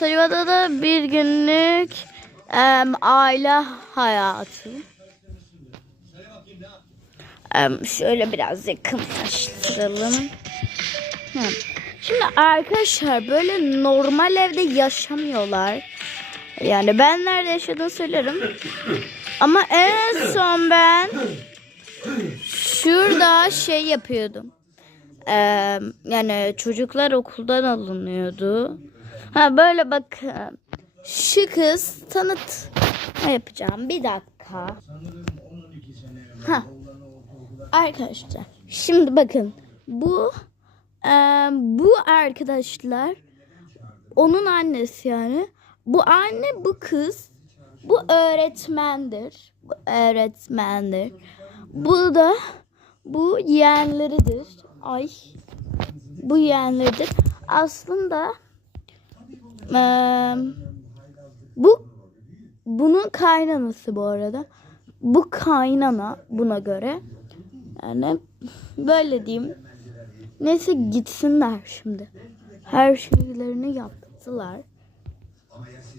Toyva'da da bir günlük em, aile hayatı. Em, şöyle biraz yakınlaştıralım. Hı. Şimdi arkadaşlar böyle normal evde yaşamıyorlar. Yani ben nerede yaşadığını söylerim. Ama en son ben şurada şey yapıyordum. Ee, yani çocuklar okuldan alınıyordu. Ha böyle bakın. Şu kız tanıt ne yapacağım. Bir dakika. Ha. Arkadaşlar şimdi bakın bu e, bu arkadaşlar onun annesi yani. Bu anne bu kız. Bu öğretmendir. Bu öğretmendir. Bu da bu yeğenleridir. Ay. Bu yeğenleridir. Aslında eee, bu bunun kaynanası bu arada. Bu kaynana buna göre. Yani böyle diyeyim. Neyse gitsinler şimdi. Her şeylerini yaptılar.